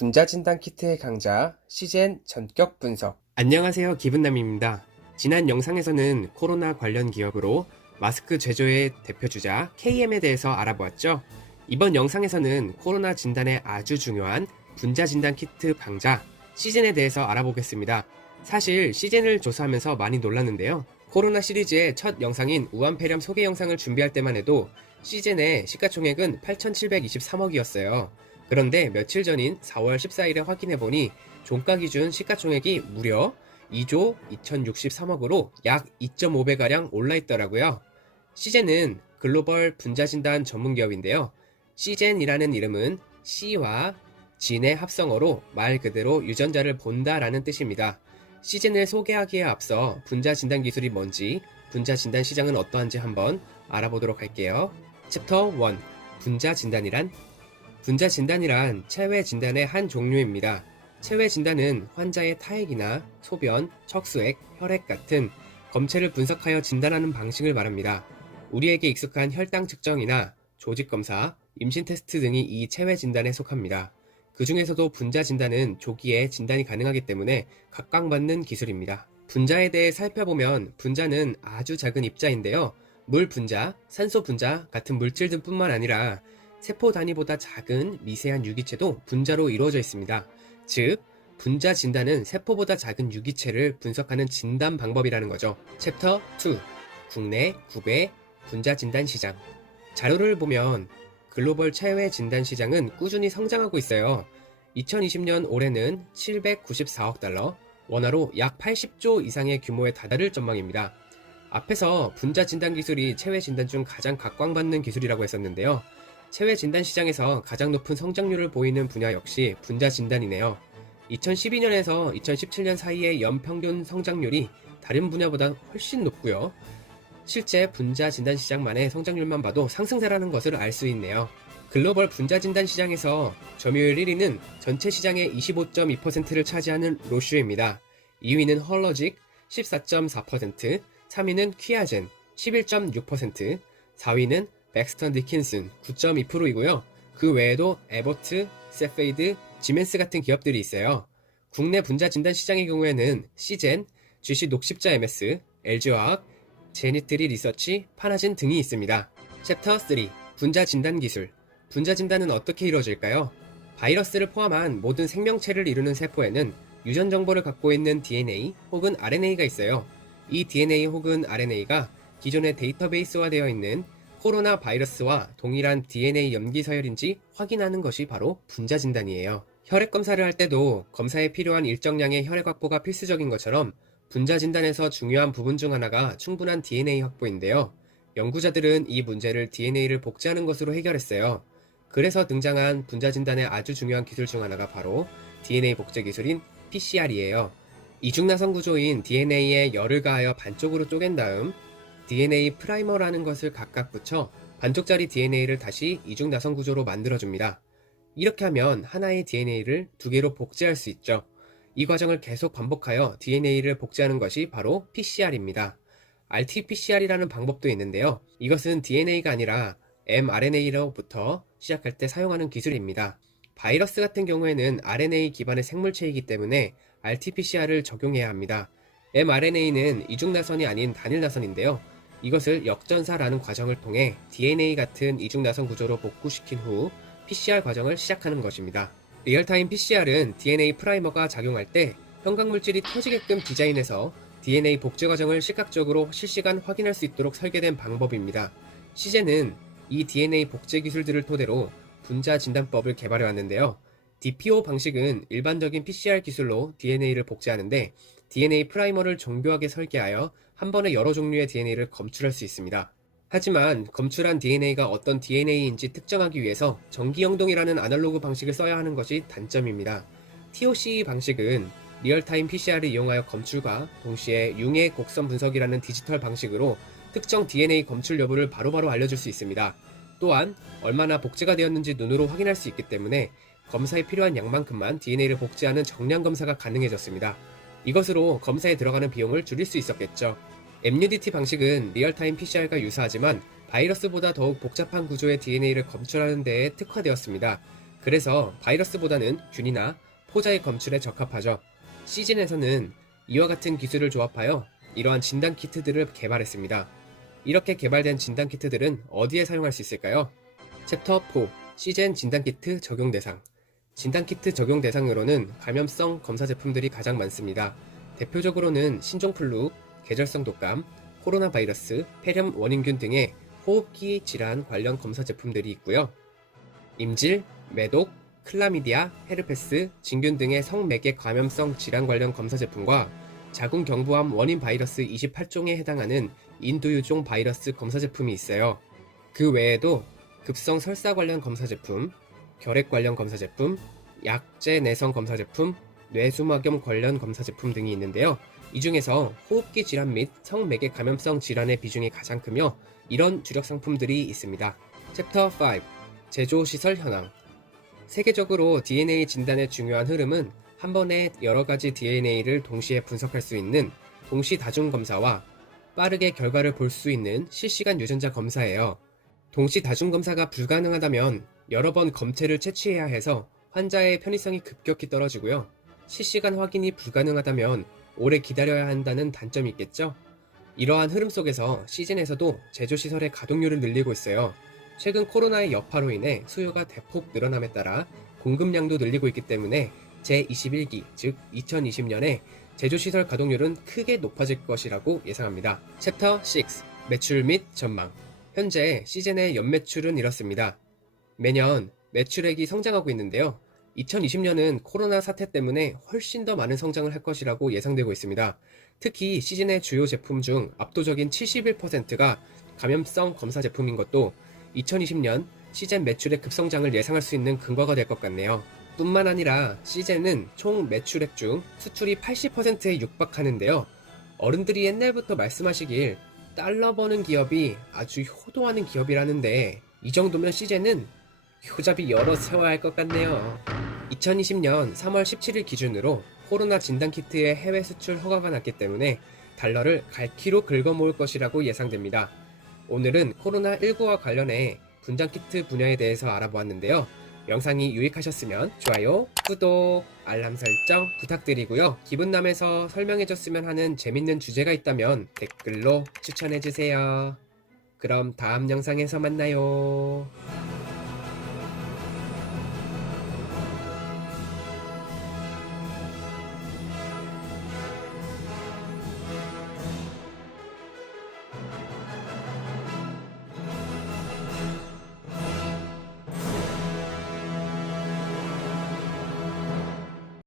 분자진단 키트의 강자 시젠 전격 분석. 안녕하세요, 기분남입니다. 지난 영상에서는 코로나 관련 기업으로 마스크 제조의 대표주자 KM에 대해서 알아보았죠. 이번 영상에서는 코로나 진단에 아주 중요한 분자진단 키트 강자 시젠에 대해서 알아보겠습니다. 사실 시젠을 조사하면서 많이 놀랐는데요. 코로나 시리즈의 첫 영상인 우한폐렴 소개 영상을 준비할 때만 해도 시젠의 시가총액은 8,723억이었어요. 그런데 며칠 전인 4월 14일에 확인해보니 종가 기준 시가총액이 무려 2조 2063억으로 약 2.5배가량 올라있더라고요. 시젠은 글로벌 분자진단 전문기업인데요. 시젠이라는 이름은 C와 진의 합성어로 말 그대로 유전자를 본다라는 뜻입니다. 시젠을 소개하기에 앞서 분자진단 기술이 뭔지, 분자진단 시장은 어떠한지 한번 알아보도록 할게요. 챕터 1. 분자진단이란? 분자진단이란 체외 진단의 한 종류입니다. 체외 진단은 환자의 타액이나 소변, 척수액, 혈액 같은 검체를 분석하여 진단하는 방식을 말합니다. 우리에게 익숙한 혈당 측정이나 조직 검사, 임신 테스트 등이 이 체외 진단에 속합니다. 그 중에서도 분자 진단은 조기에 진단이 가능하기 때문에 각광받는 기술입니다. 분자에 대해 살펴보면 분자는 아주 작은 입자인데요. 물 분자, 산소 분자 같은 물질들 뿐만 아니라 세포 단위보다 작은 미세한 유기체도 분자로 이루어져 있습니다. 즉, 분자 진단은 세포보다 작은 유기체를 분석하는 진단 방법이라는 거죠. 챕터 2. 국내 9배 분자 진단 시장. 자료를 보면 글로벌 체외 진단 시장은 꾸준히 성장하고 있어요. 2020년 올해는 794억 달러, 원화로 약 80조 이상의 규모에 다다를 전망입니다. 앞에서 분자 진단 기술이 체외 진단 중 가장 각광받는 기술이라고 했었는데요. 체외 진단 시장에서 가장 높은 성장률을 보이는 분야 역시 분자 진단이네요. 2012년에서 2017년 사이의 연평균 성장률이 다른 분야보다 훨씬 높고요. 실제 분자 진단 시장만의 성장률만 봐도 상승세라는 것을 알 수 있네요. 글로벌 분자 진단 시장에서 점유율 1위는 전체 시장의 25.2%를 차지하는 로슈입니다. 2위는 헐러직 14.4%, 3위는 퀴아젠 11.6%, 4위는 백스턴 디킨슨 9.2%이고요. 그 외에도 에버트, 세페이드, 지멘스 같은 기업들이 있어요. 국내 분자 진단 시장의 경우에는 시젠, GC 녹십자 MS, LG화학, 제니트리 리서치, 파나진 등이 있습니다. 챕터 3. 분자 진단 기술. 분자 진단은 어떻게 이루어질까요? 바이러스를 포함한 모든 생명체를 이루는 세포에는 유전 정보를 갖고 있는 DNA 혹은 RNA가 있어요. 이 DNA 혹은 RNA가 기존의 데이터베이스화되어 있는 코로나 바이러스와 동일한 DNA 염기 서열인지 확인하는 것이 바로 분자 진단이에요. 혈액 검사를 할 때도 검사에 필요한 일정량의 혈액 확보가 필수적인 것처럼 분자 진단에서 중요한 부분 중 하나가 충분한 DNA 확보인데요. 연구자들은 이 문제를 DNA를 복제하는 것으로 해결했어요. 그래서 등장한 분자 진단의 아주 중요한 기술 중 하나가 바로 DNA 복제 기술인 PCR이에요. 이중나선 구조인 DNA에 열을 가하여 반쪽으로 쪼갠 다음 DNA 프라이머라는 것을 각각 붙여 반쪽짜리 DNA를 다시 이중나선 구조로 만들어줍니다. 이렇게 하면 하나의 DNA를 두 개로 복제할 수 있죠. 이 과정을 계속 반복하여 DNA를 복제하는 것이 바로 PCR입니다. RT-PCR이라는 방법도 있는데요. 이것은 DNA가 아니라 mRNA로부터 시작할 때 사용하는 기술입니다. 바이러스 같은 경우에는 RNA 기반의 생물체이기 때문에 RT-PCR을 적용해야 합니다. mRNA는 이중나선이 아닌 단일나선인데요. 이것을 역전사라는 과정을 통해 DNA 같은 이중나선 구조로 복구시킨 후 PCR 과정을 시작하는 것입니다. 리얼타임 PCR은 DNA 프라이머가 작용할 때 형광물질이 터지게끔 디자인해서 DNA 복제 과정을 시각적으로 실시간 확인할 수 있도록 설계된 방법입니다. 시젠은 이 DNA 복제 기술들을 토대로 분자 진단법을 개발해 왔는데요. DPO 방식은 일반적인 PCR 기술로 DNA를 복제하는데 DNA 프라이머를 정교하게 설계하여 한 번에 여러 종류의 DNA를 검출할 수 있습니다. 하지만 검출한 DNA가 어떤 DNA인지 특정하기 위해서 전기영동이라는 아날로그 방식을 써야 하는 것이 단점입니다. TOC 방식은 리얼타임 PCR을 이용하여 검출과 동시에 융의 곡선 분석이라는 디지털 방식으로 특정 DNA 검출 여부를 바로바로 알려줄 수 있습니다. 또한 얼마나 복제가 되었는지 눈으로 확인할 수 있기 때문에 검사에 필요한 양만큼만 DNA를 복제하는 정량 검사가 가능해졌습니다. 이것으로 검사에 들어가는 비용을 줄일 수 있었겠죠. MUDT 방식은 리얼타임 PCR과 유사하지만 바이러스보다 더욱 복잡한 구조의 DNA를 검출하는 데에 특화되었습니다. 그래서 바이러스보다는 균이나 포자의 검출에 적합하죠. 시즌에서는 이와 같은 기술을 조합하여 이러한 진단 키트들을 개발했습니다. 이렇게 개발된 진단 키트들은 어디에 사용할 수 있을까요? 챕터 4 시젠 진단 키트 적용 대상. 진단 키트 적용 대상으로는 감염성 검사 제품들이 가장 많습니다. 대표적으로는 신종플루, 계절성 독감, 코로나 바이러스, 폐렴 원인균 등의 호흡기 질환 관련 검사 제품들이 있고요. 임질, 매독, 클라미디아, 헤르페스, 진균 등의 성매개 감염성 질환 관련 검사 제품과 자궁경부암 원인 바이러스 28종에 해당하는 인두유종 바이러스 검사 제품이 있어요. 그 외에도 급성 설사 관련 검사 제품, 결핵 관련 검사 제품, 약제 내성 검사 제품, 뇌수막염 관련 검사 제품 등이 있는데요. 이 중에서 호흡기 질환 및 성매개 감염성 질환의 비중이 가장 크며 이런 주력 상품들이 있습니다. 챕터 5 제조시설 현황. 세계적으로 DNA 진단의 중요한 흐름은 한 번에 여러 가지 DNA를 동시에 분석할 수 있는 동시 다중 검사와 빠르게 결과를 볼 수 있는 실시간 유전자 검사예요. 동시 다중 검사가 불가능하다면 여러 번 검체를 채취해야 해서 환자의 편의성이 급격히 떨어지고요. 실시간 확인이 불가능하다면 오래 기다려야 한다는 단점이 있겠죠? 이러한 흐름 속에서 시즌에서도 제조시설의 가동률을 늘리고 있어요. 최근 코로나의 여파로 인해 수요가 대폭 늘어남에 따라 공급량도 늘리고 있기 때문에 제21기, 즉 2020년에 제조시설 가동률은 크게 높아질 것이라고 예상합니다. 챕터 6 매출 및 전망. 현재 시즌의 연매출은 이렇습니다. 매년 매출액이 성장하고 있는데요. 2020년은 코로나 사태 때문에 훨씬 더 많은 성장을 할 것이라고 예상되고 있습니다. 특히 시즌의 주요 제품 중 압도적인 71%가 감염성 검사 제품인 것도 2020년 시즌 매출의 급성장을 예상할 수 있는 근거가 될 것 같네요. 뿐만 아니라 시즌은 총 매출액 중 수출이 80%에 육박하는데요. 어른들이 옛날부터 말씀하시길 달러 버는 기업이 아주 효도하는 기업이라는데 이 정도면 시즌은 효잡이 여러 세워야 할 것 같네요. 2020년 3월 17일 기준으로 코로나 진단키트의 해외 수출 허가가 났기 때문에 달러를 갈키로 긁어 모을 것이라고 예상됩니다. 오늘은 코로나19와 관련해 분장키트 분야에 대해서 알아보았는데요. 영상이 유익하셨으면 좋아요, 구독, 알람 설정 부탁드리고요. 기분남에서 설명해줬으면 하는 재밌는 주제가 있다면 댓글로 추천해주세요. 그럼 다음 영상에서 만나요.